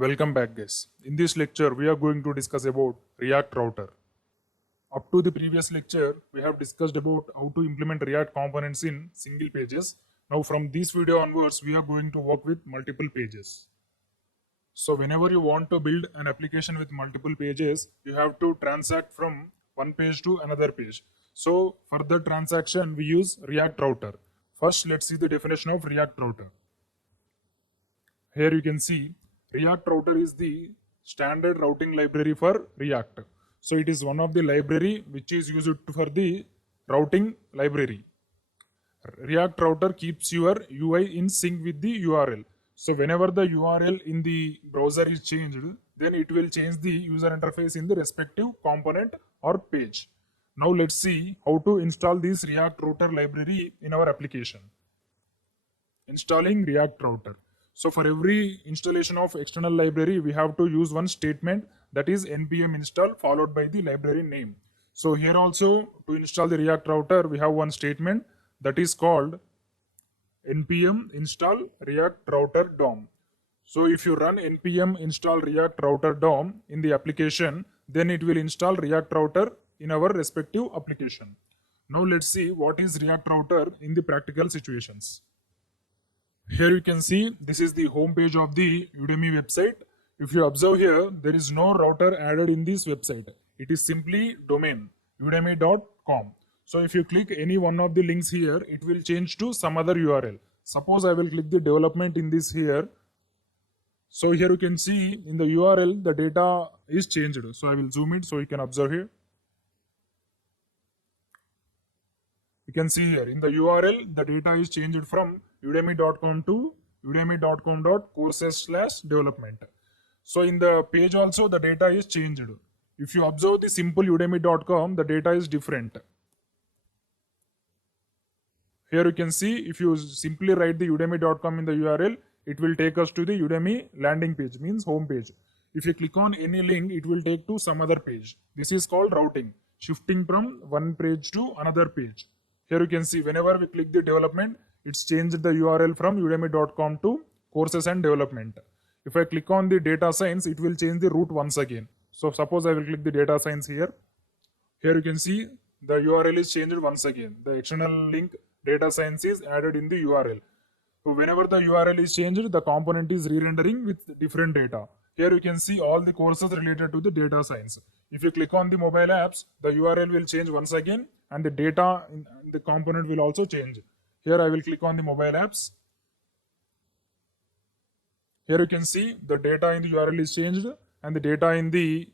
Welcome back, guys. In this lecture, we are going to discuss about React Router. Up to the previous lecture, we have discussed about how to implement React components in single pages. Now from this video onwards, we are going to work with multiple pages. So whenever you want to build an application with multiple pages, you have to transact from one page to another page. So for the transaction, we use React Router. First, let's see the definition of React Router. Here you can see React Router is the standard routing library for React. So it is one of the library which is used for the routing library. React Router keeps your UI in sync with the URL. So whenever the URL in the browser is changed, then it will change the user interface in the respective component or page. Now let's see how to install this React Router library in our application. Installing React Router. So for every installation of external library, we have to use one statement, that is npm install followed by the library name. So here also to install the React Router, we have one statement that is called npm install React Router DOM. So if you run npm install React Router DOM in the application, then it will install React Router in our respective application. Now let's see what is React Router in the practical situations. Here you can see this is the home page of the Udemy website. If you observe here, there is no router added in this website. It is simply domain udemy.com. So if you click any one of the links here, it will change to some other URL. Suppose I will click the development in this here. So here you can see in the URL the data is changed. So I will zoom it so you can observe here. You can see here in the URL the data is changed from udemy.com to udemy.com.courses/development. So in the page also the data is changed. If you observe the simple udemy.com, the data is different. Here you can see if you simply write the udemy.com in the URL, it will take us to the Udemy landing page, means home page. If you click on any link, it will take to some other page. This is called routing, shifting from one page to another page. Here you can see whenever we click the development, it's changed the URL from udemy.com to courses and development. If I click on the data science, it will change the route once again. So suppose I will click the data science here. Here you can see the URL is changed once again. The external link data science is added in the URL. So whenever the URL is changed, the component is re-rendering with different data. Here you can see all the courses related to the data science. If you click on the mobile apps, the URL will change once again and the data in the component will also change. Here I will click on the mobile apps. Here you can see the data in the URL is changed and the data in the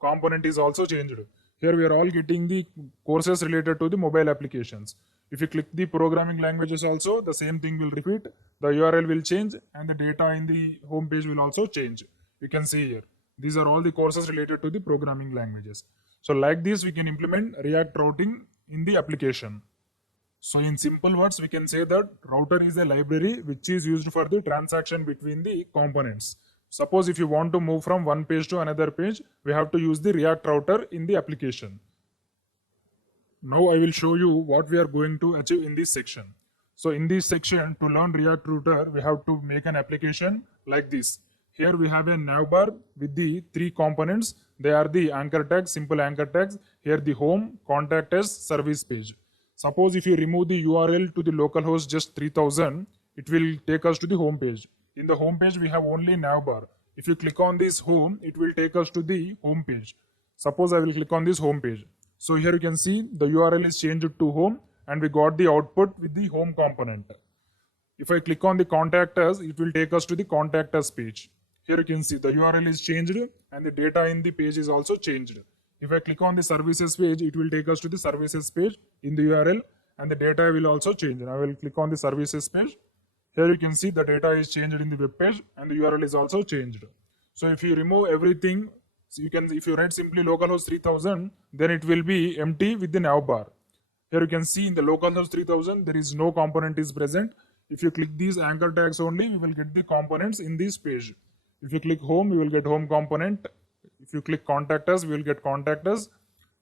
component is also changed. Here we are all getting the courses related to the mobile applications. If you click the programming languages also, the same thing will repeat. The URL will change and the data in the home page will also change. You can see here. These are all the courses related to the programming languages. So like this, we can implement React routing in the application. So in simple words, we can say that router is a library which is used for the transaction between the components. Suppose if you want to move from one page to another page, we have to use the React Router in the application. Now I will show you what we are going to achieve in this section. So in this section, to learn React Router, we have to make an application like this. Here we have a navbar with the three components. They are the anchor tags, simple anchor tags. Here the home, contact us, service page. Suppose if you remove the URL to the localhost just 3000, it will take us to the home page. In the home page, we have only navbar. If you click on this home, it will take us to the home page. Suppose I will click on this home page. So here you can see the URL is changed to home and we got the output with the home component. If I click on the contact us, it will take us to the contact us page. Here you can see the URL is changed and the data in the page is also changed. If I click on the services page, it will take us to the services page in the URL and the data will also change. And I will click on the services page. Here you can see the data is changed in the web page and the URL is also changed. So if you remove everything, so if you write simply localhost 3000, then it will be empty with the navbar. Here you can see in the localhost 3000, there is no component is present. If you click these anchor tags only, we will get the components in this page. If you click home, we will get home component. If you click contact us, we will get contact us.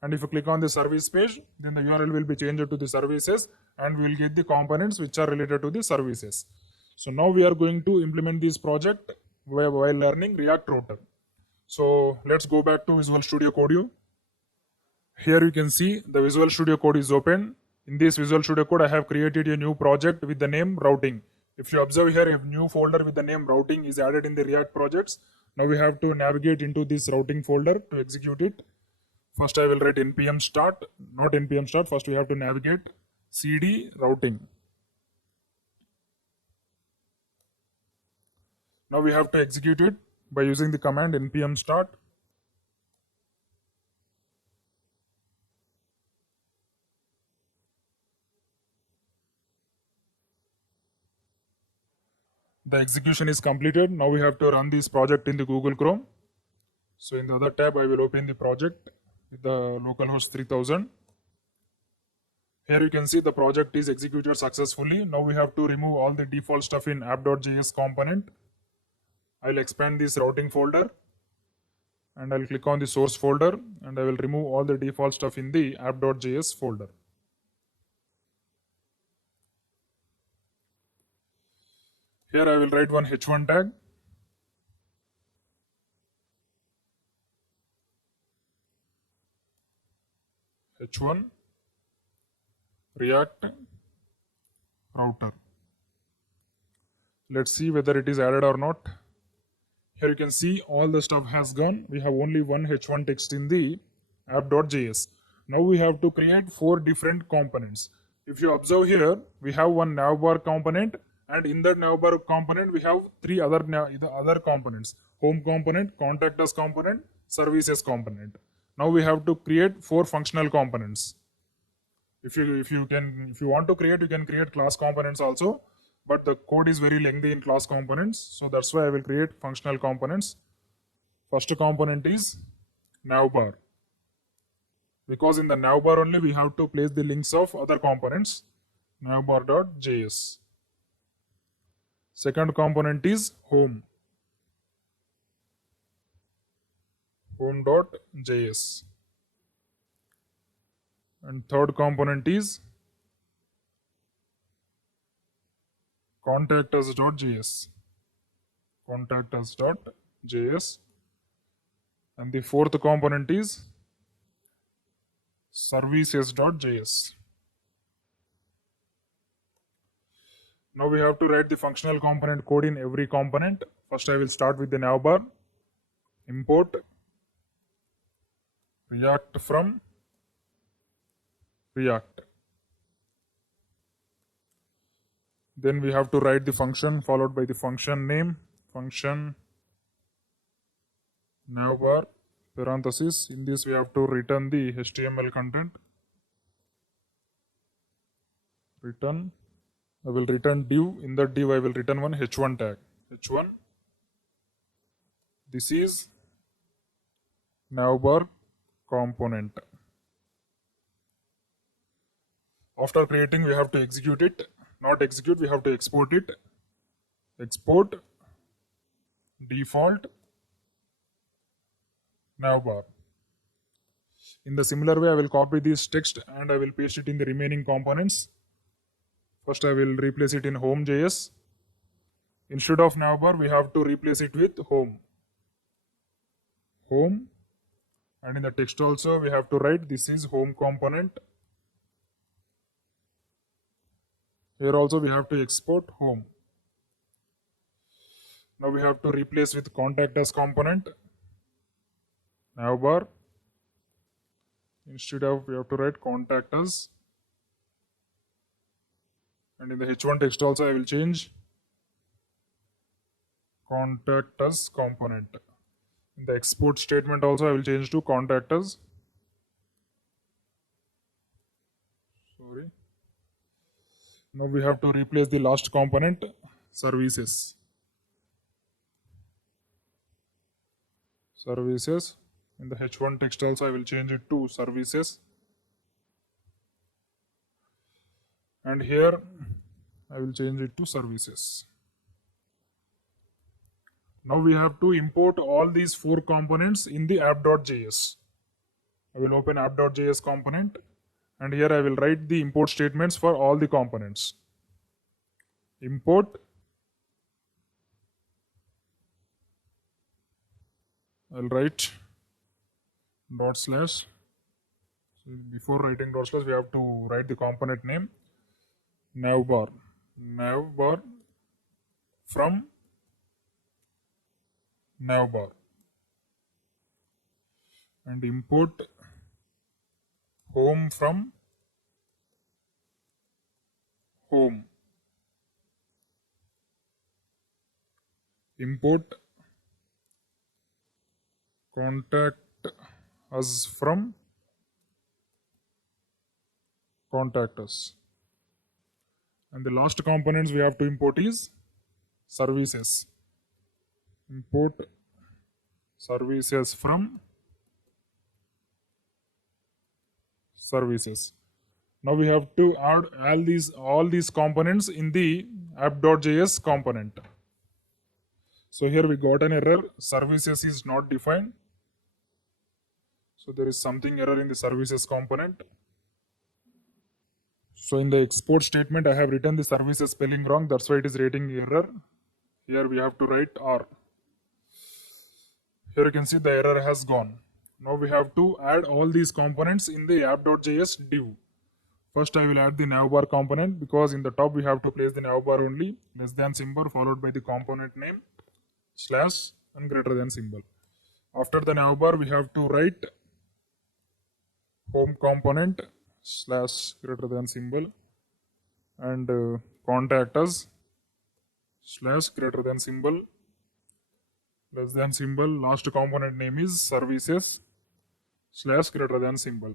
And if you click on the service page, then the URL will be changed to the services and we will get the components which are related to the services. So now we are going to implement this project while learning React Router. So let's go back to Visual Studio Code. Here you can see the Visual Studio Code is open. In this Visual Studio Code, I have created a new project with the name routing. If you observe here, a new folder with the name routing is added in the React projects. Now we have to navigate into this routing folder to execute it. First I will write npm start, not npm start. First we have to navigate cd routing. Now we have to execute it by using the command npm start. The execution is completed. Now we have to run this project in the Google Chrome. So in the other tab, I will open the project with the localhost 3000. Here you can see the project is executed successfully. Now we have to remove all the default stuff in app.js component. I'll expand this routing folder and I'll click on the source folder and I will remove all the default stuff in the app.js folder. Here I will write one h1 tag. h1 React Router. Let's see whether it is added or not. Here you can see all the stuff has gone. We have only one h1 text in the app.js. Now we have to create 4 different components. If you observe here, we have one navbar component, and in that navbar component we have 3 other components: home component, contact us component, services component. Now we have to create 4 functional components. If you want to create, you can create class components also, but the code is very lengthy in class components, so that's why I will create functional components. First component is navbar, because in the navbar only we have to place the links of other components, navbar.js. Second component is home.js. And third component is contactus.js. And the fourth component is services.js. Now we have to write the functional component code in every component. First I will start with the navbar. Import React from React. Then we have to write the function followed by the function name, function navbar parenthesis. In this we have to return the HTML content. Return. I will return div. In that div I will return one h1 tag. h1. This is navbar component. After creating, we have to execute it. Not execute, we have to export it. Export default navbar. In the similar way, I will copy this text and I will paste it in the remaining components. First, I will replace it in home.js. Instead of navbar, we have to replace it with home. Home. And in the text also, we have to write this is home component. Here also we have to export home. Now we have to replace with contact us component, navbar. Instead of, we have to write contact us. And in the h1 text also I will change contact us component. In the export statement also I will change to contact us. Sorry. Now we have to replace the last component, services. Services. In the h1 text also I will change it to services. And here I will change it to services. Now we have to import all these 4 components in the app.js. I will open app.js component. And here I will write the import statements for all the components. Import I'll write dot slash. So before writing dot slash, we have to write the component name navbar from navbar, and import home from home, import contact us from contact us, and the last components we have to import is services. Import services from services. Now we have to add all these components in the app.js component. So here we got an error, services is not defined. So there is something error in the services component. So in the export statement, I have written the services spelling wrong. That's why it is rating error. Here we have to write R. Here you can see the error has gone. Now we have to add all these components in the app.js div. First I will add the navbar component, because in the top we have to place the navbar only, less than symbol followed by the component name, slash and greater than symbol. After the navbar we have to write home component slash greater than symbol, and contact us slash greater than symbol, less than symbol. Last component name is services slash greater than symbol.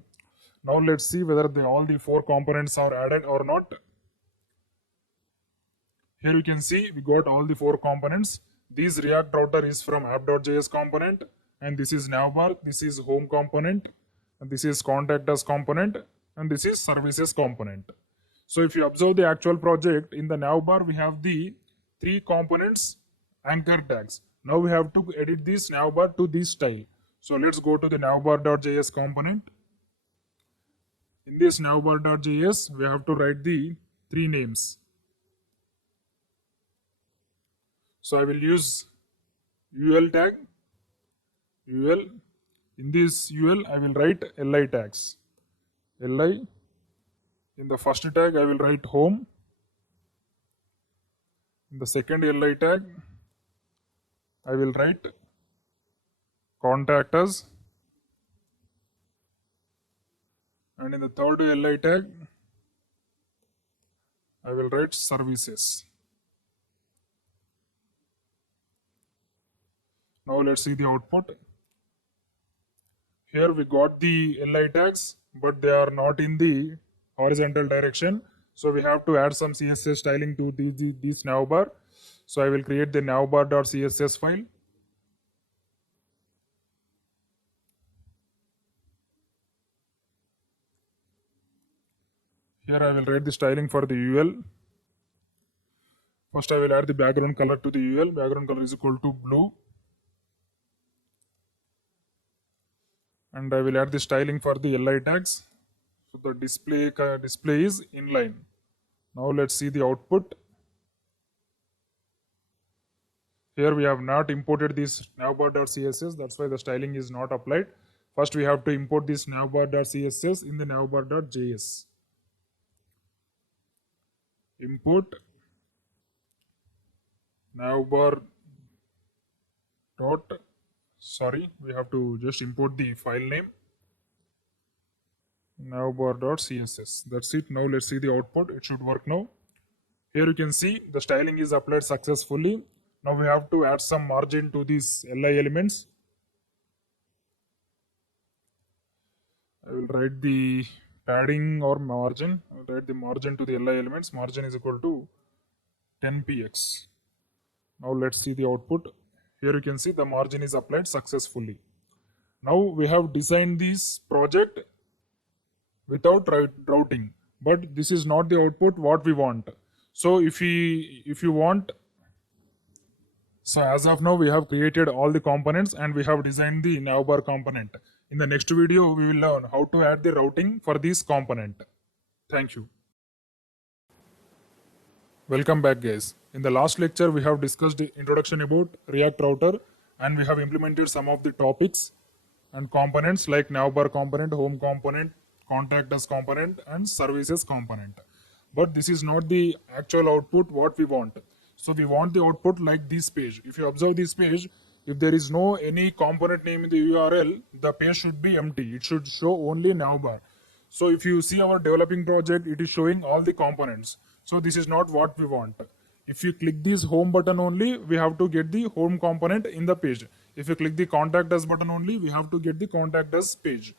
Now let's see whether all the four components are added or not. Here you can see we got all the four components. This React router is from app.js component, and this is navbar, this is home component, and this is contact us component, and this is services component. So if you observe the actual project, in the navbar we have the three components anchor tags. Now we have to edit this navbar to this style. So let's go to the navbar.js component. In this navbar.js, we have to write the three names. So I will use UL tag, UL. In this UL, I will write LI tags. LI. In the first tag, I will write home. In the second LI tag, I will write contact us. And in the third LI tag, I will write services. Now let's see the output. Here we got the LI tags, but they are not in the horizontal direction. So we have to add some CSS styling to this navbar. So I will create the navbar.css file. Here I will write the styling for the UL. First I will add the background color to the UL. Background color is equal to blue. And I will add the styling for the LI tags. So the display is inline. Now let's see the output. Here we have not imported this navbar.css. That's why the styling is not applied. First we have to import this navbar.css in the navbar.js. Import navbar dot, we have to just import the file name navbar.css. That's it. Now let's see the output. It should work now. Here you can see the styling is applied successfully. Now we have to add some margin to these LI elements. I will write the padding or margin. I will write the margin to the LI elements. Margin is equal to 10px. Now let's see the output. Here you can see the margin is applied successfully. Now we have designed this project without routing, but this is not the output what we want. So if you want, so as of now we have created all the components and we have designed the navbar component. In the next video we will learn how to add the routing for this component. Thank you. Welcome back guys. In the last lecture we have discussed the introduction about React router and we have implemented some of the topics and components like navbar component, home component, contact us component, and services component. But this is not the actual output what we want. So we want the output like this page. If you observe this page, if there is no any component name in the URL, the page should be empty. It should show only navbar. So if you see our developing project, it is showing all the components. So this is not what we want. If you click this home button only, we have to get the home component in the page. If you click the contact us button only, we have to get the contact us page.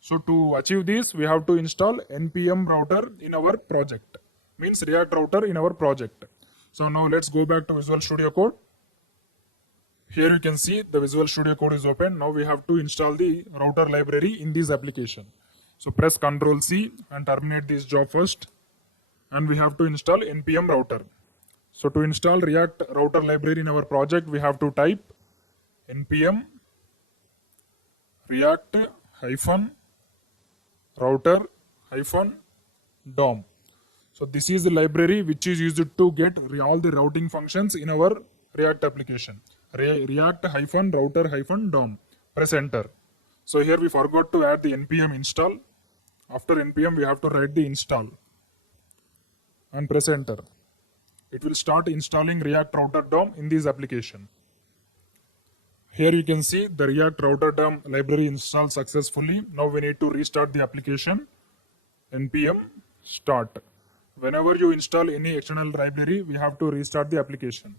So to achieve this, we have to install Npm Router in our project. Means React Router in our project. So now let's go back to Visual Studio Code. Here you can see the Visual Studio Code is open. Now we have to install the router library in this application. So press Ctrl C and terminate this job first. And we have to install Npm Router. So to install React Router library in our project, we have to type npm react-router-dom. So this is the library which is used to get all the routing functions in our React application. React-router-dom. Press enter. So here we forgot to add the npm install. After npm we have to write the install and press enter. It will start installing React Router DOM in this application. Here you can see the React Router DOM library installed successfully. Now we need to restart the application. npm start. Whenever you install any external library, we have to restart the application.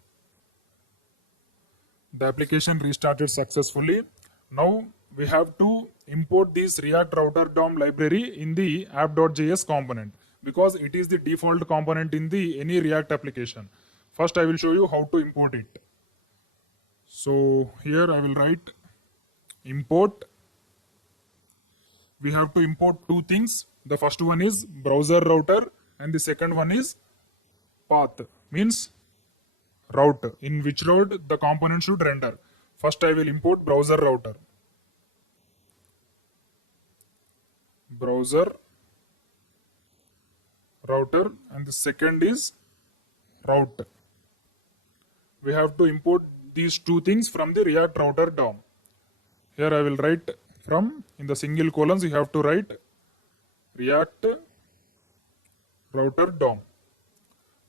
The application restarted successfully. Now we have to import this React Router DOM library in the app.js component, because it is the default component in the any React application. First I will show you how to import it. So here I will write import. We have to import two things. The first one is browser router and the second one is path, means route, in which route the component should render. First I will import browser router. Browser router, and the second is route. We have to import these two things from the React Router DOM. Here I will write from, in the single colons you have to write React Router DOM.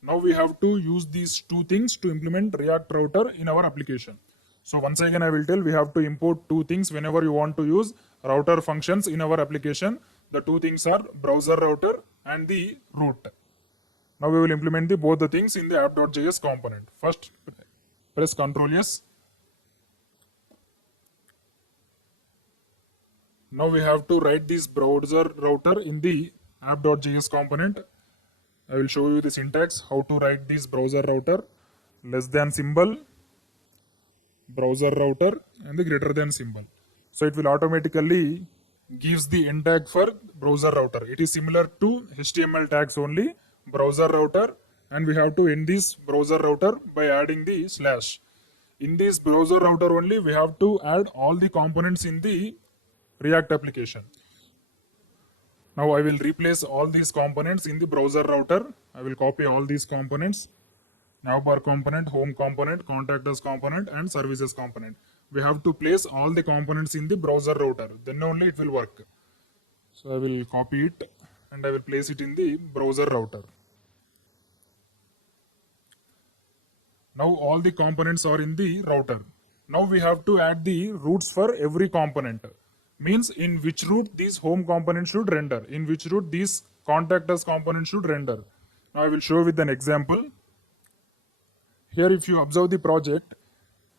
Now we have to use these two things to implement React Router in our application. So once again I will tell, we have to import two things whenever you want to use router functions in our application. The two things are browser router and the route. Now we will implement both the things in the app.js component. First press Ctrl S. Now we have to write this browser router in the app.js component. I will show you the syntax how to write this browser router. Less than symbol, browser router, and the greater than symbol. So it will automatically gives the end tag for browser router. It is similar to HTML tags only, browser router, and we have to end this browser router by adding the slash. In this browser router only we have to add all the components in the React application. Now I will replace all these components in the browser router. I will copy all these components: navbar component, home component, contact us component, and services component. We have to place all the components in the browser router, then only it will work. So I will copy it and I will place it in the browser router. Now all the components are in the router. Now we have to add the routes for every component. Means in which route this home component should render, in which route this contact us component should render. Now I will show with an example. Here if you observe the project,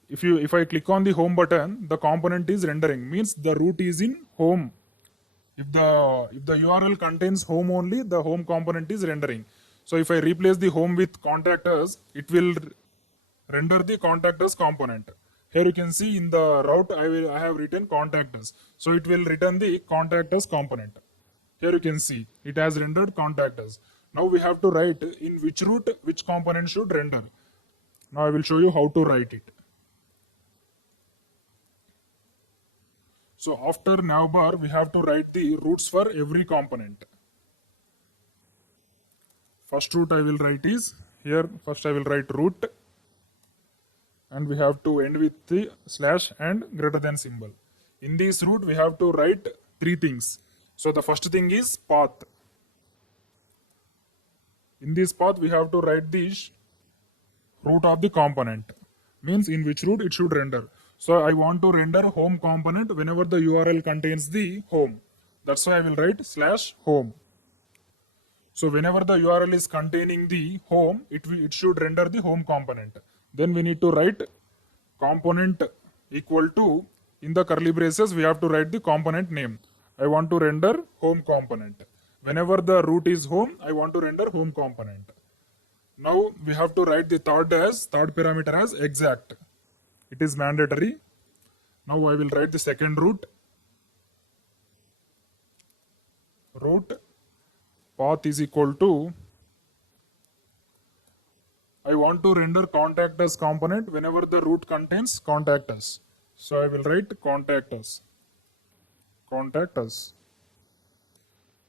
if I click on the home button, the component is rendering, means the root is in home. If the URL contains home only, the home component is rendering. So if I replace the home with contact us, it will render the contact us component. Here you can see in the route I have written contact us. So it will return the contact us component. Here you can see it has rendered contact us. Now we have to write in which route which component should render. Now I will show you how to write it. So after navbar we have to write the routes for every component. First route I will write is here. First I will write root, and we have to end with the slash and greater than symbol. In this route, we have to write three things. So the first thing is path. In this path, we have to write this root of the component, means in which route it should render. So I want to render home component whenever the URL contains the home. That's why I will write slash home. So whenever the URL is containing the home, it should render the home component. Then we need to write component equal to, in the curly braces, we have to write the component name. I want to render home component. Whenever the root is home, I want to render home component. Now we have to write the third parameter as exact. It is mandatory. Now I will write the second root. Root path is equal to, I want to render contact us component whenever the root contains contact us. So I will write contact us. Contact us.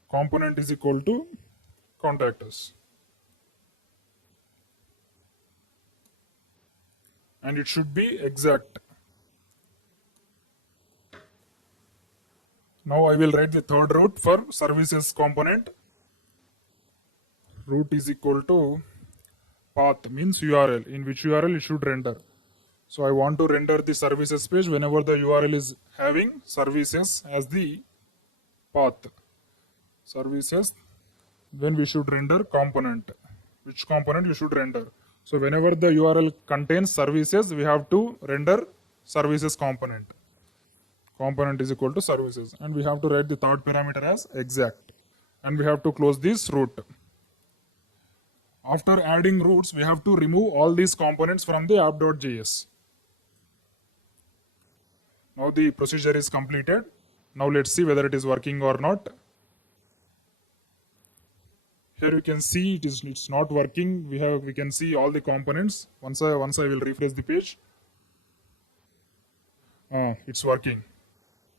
Component is equal to contact us. And it should be exact. Now I will write the third root for services component. Root is equal to path, means URL, in which URL it should render. So I want to render the services page whenever the URL is having services as the path. Services, then we should render component. Which component you should render? So whenever the URL contains services, we have to render services component. Component is equal to services, and we have to write the third parameter as exact, and we have to close this root. After adding roots, we have to remove all these components from the app.js. Now the procedure is completed. Now let's see whether it is working or not. Here you can see it's not working. We can see all the components. Once I will refresh the page. It's working.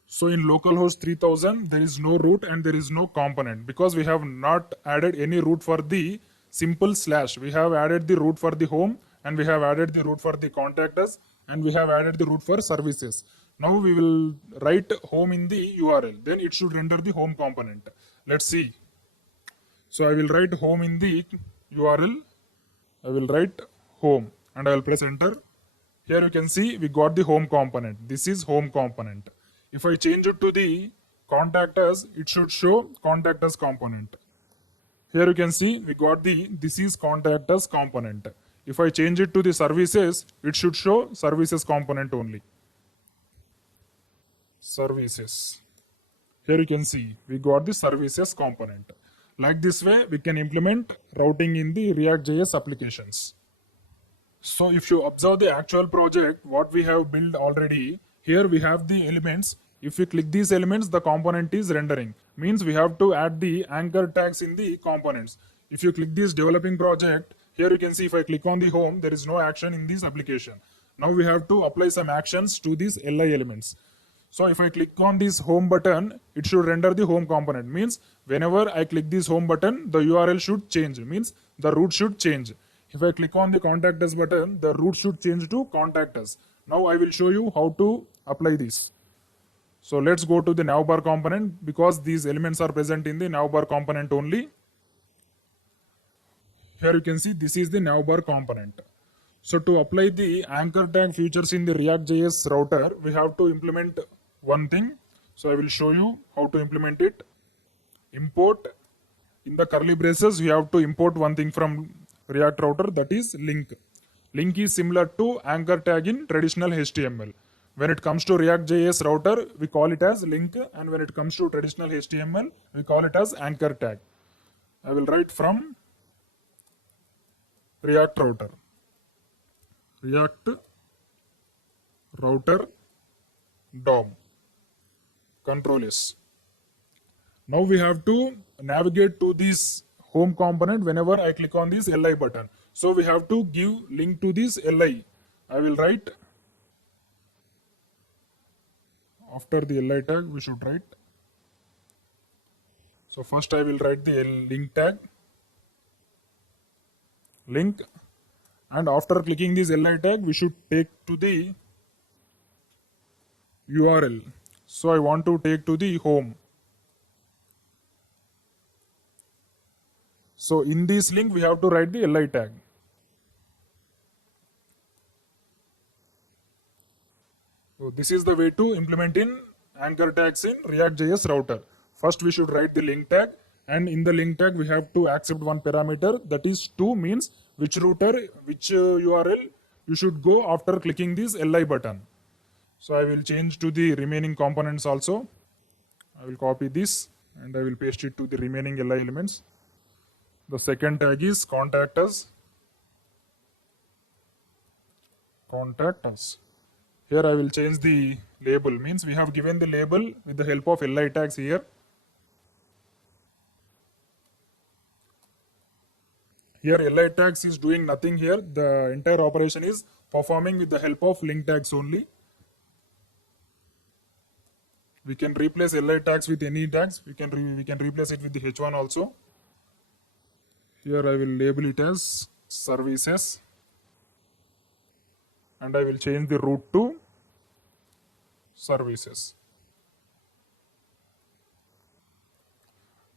So in localhost 3000 there is no root and there is no component because we have not added any root for the simple slash. We have added the root for the home and we have added the root for the contact us and we have added the root for services. Now we will write home in the URL. Then it should render the home component. Let's see. So I will write home in the URL. I will write home and I will press enter. Here you can see we got the home component. This is home component. If I change it to the contact us, it should show contact us component. Here you can see we got this is contact us component. If I change it to the services, it should show services component only. Services. Here you can see we got the services component. Like this way, we can implement routing in the ReactJS applications. So if you observe the actual project, what we have built already, here we have the elements. If we click these elements, the component is rendering. Means we have to add the anchor tags in the components. If you click this developing project, here you can see if I click on the home, there is no action in this application. Now we have to apply some actions to these LI elements. So if I click on this home button, it should render the home component. Means whenever I click this home button, the URL should change. Means the root should change. If I click on the contact us button, the root should change to contact us. Now I will show you how to apply this. So let's go to the navbar component because these elements are present in the navbar component only. Here you can see this is the navbar component. So to apply the anchor tag features in the ReactJS router, we have to implement one thing. So I will show you how to implement it. Import. In the curly braces, we have to import one thing from React router, that is link. Link is similar to anchor tag in traditional HTML. When it comes to ReactJS router, we call it as link, and when it comes to traditional HTML, we call it as anchor tag. I will write from React router. React router DOM. Control S. Now we have to navigate to this home component whenever I click on this LI button. So we have to give link to this LI. I will write, after the LI tag we should write. So first I will write the link tag. Link. And after clicking this li tag, we should take to the URL. So I want to take to the home. So in this link, we have to write the li tag. So this is the way to implement in anchor tags in ReactJS router. First, we should write the link tag, and in the link tag, we have to accept one parameter, that is to, means which router, which URL you should go after clicking this li button. So I will change to the remaining components also. I will copy this and I will paste it to the remaining li elements. The second tag is contact us. Contact us. Here I will change the label, means we have given the label with the help of li tags here. Here li tags is doing nothing here. The entire operation is performing with the help of link tags only. We can replace li tags with any tags. We can replace it with the h1 also. Here I will label it as services, and I will change the root to services.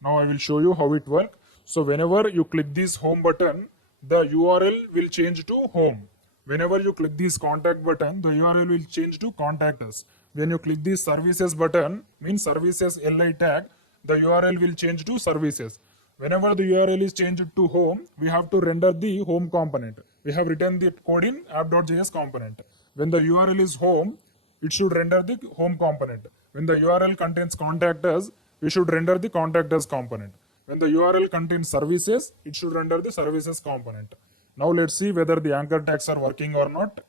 Now I will show you how it works. So whenever you click this home button, the URL will change to home. Whenever you click this contact button, the URL will change to contact us. When you click this services button, means services li tag, the URL will change to services. Whenever the URL is changed to home, we have to render the home component. We have written the code in app.js component. When the URL is home, it should render the home component. When the URL contains contact us, we should render the contact us component. When the URL contains services, it should render the services component. Now let's see whether the anchor tags are working or not.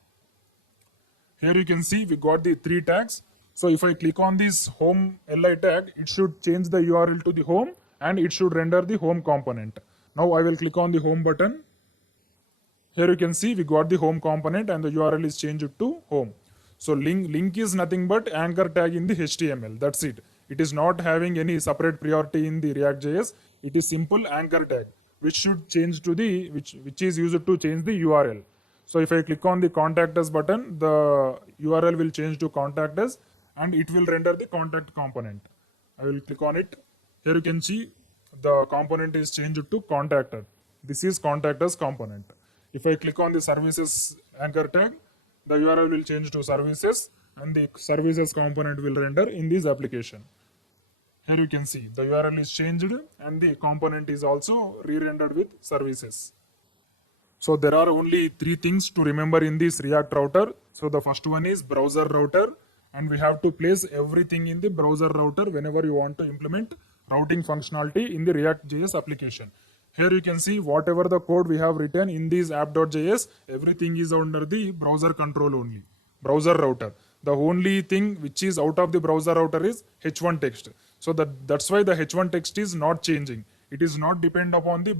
Here you can see we got the 3 tags. So if I click on this home li tag, it should change the URL to the home and it should render the home component. Now I will click on the home button. Here you can see we got the home component and the URL is changed to home. So link is nothing but anchor tag in the HTML. That's it. It is not having any separate priority in the React.js. It is simple anchor tag, which should change to the which is used to change the URL. So if I click on the contact us button, the URL will change to contact us and it will render the contact component. I will click on it. Here you can see the component is changed to contactor. This is contact us component. If I click on the services anchor tag, the URL will change to services and the services component will render in this application. Here you can see the URL is changed and the component is also re-rendered with services. So there are only 3 things to remember in this React router. So the first one is browser router, and we have to place everything in the browser router whenever you want to implement routing functionality in the React.js application. Here you can see whatever the code we have written in this app.js, everything is under the browser control only, browser router. The only thing which is out of the browser router is h1 text. So that's why the h1 text is not changing. It is not depend upon the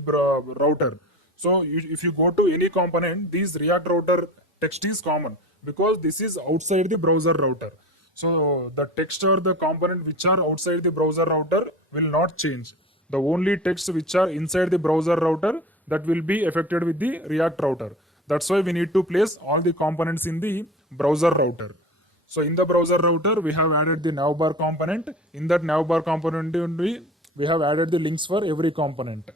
router. So if you go to any component, this React router text is common because this is outside the browser router. So the text or the component which are outside the browser router will not change. The only text which are inside the browser router, that will be affected with the React router. That's why we need to place all the components in the browser router. So in the browser router, we have added the navbar component. In that navbar component only, we have added the links for every component.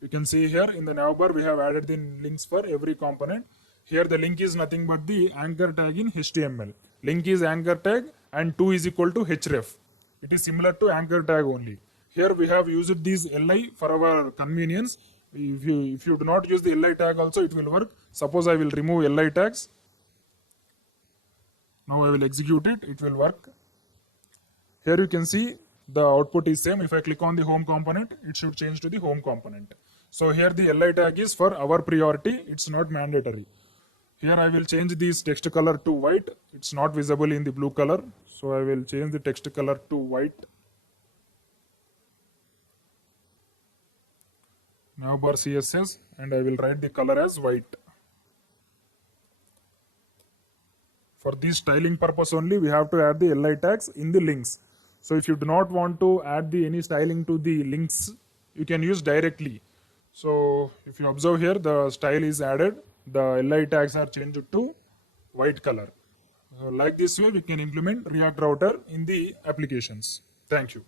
You can see here in the navbar, we have added the links for every component. Here the link is nothing but the anchor tag in HTML. Link is anchor tag and 2 is equal to href. It is similar to anchor tag only. Here we have used these li for our convenience. If you do not use the li tag also, it will work. Suppose I will remove li tags. Now I will execute it. It will work. Here you can see the output is same. If I click on the home component, it should change to the home component. So here the li tag is for our priority. It's not mandatory. Here I will change this text color to white. It's not visible in the blue color. So I will change the text color to white. Navbar CSS, and I will write the color as white. For this styling purpose only, we have to add the li tags in the links. So if you do not want to add any styling to the links, you can use directly. So if you observe here, the style is added. the li tags are changed to white color. Like this way, we can implement React Router in the applications. Thank you.